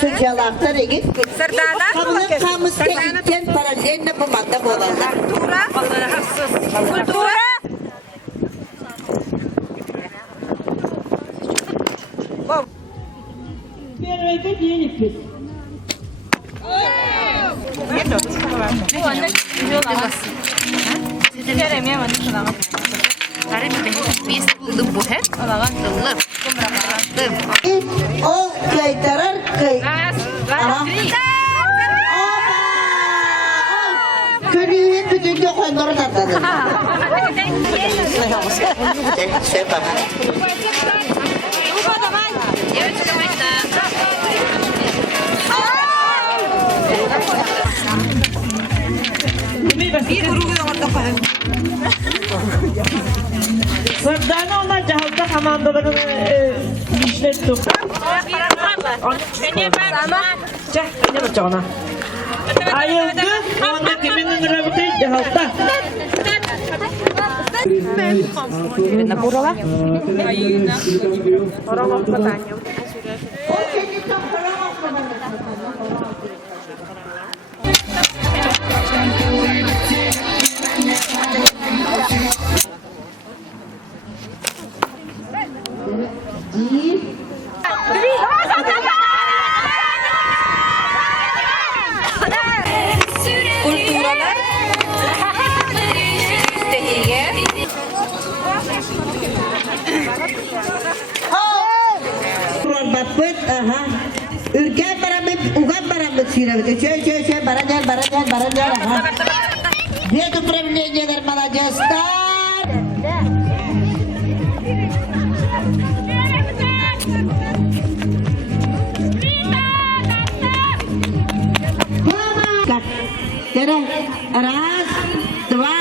Sıcalakta regit. Kamını kamus tekitten para cennet bu madde bolanlar. Kultura. Bir hareket yenip git. Bu anne diyorlar. Kerem ya mani sana. Hari bis buldum bu hep. Dılım. Dım. O kaytarar kay. Könüğü bütün yok onları da tadı. Sardana ona cahalda hamandaların işlettim. Cah, ne bacağına? Ayıldı, onda kiminin rabıtı cahalda. Na buralar. Oralar питання. Kulturalar. Tehiyye. Bapak, aha. Ülke beramit, ugan beramit sirah. Cuy, baranjal, aha. Dia tu privilege dari Malajastan. Jadi, ras, dua,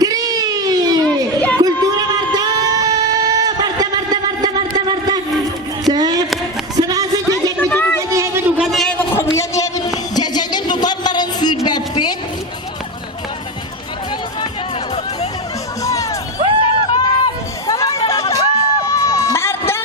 tiga. Kultura Marta. Cep, serasa jajan itu bukan dia, kemudian dia jajannya bukan barang food bapit. Marta.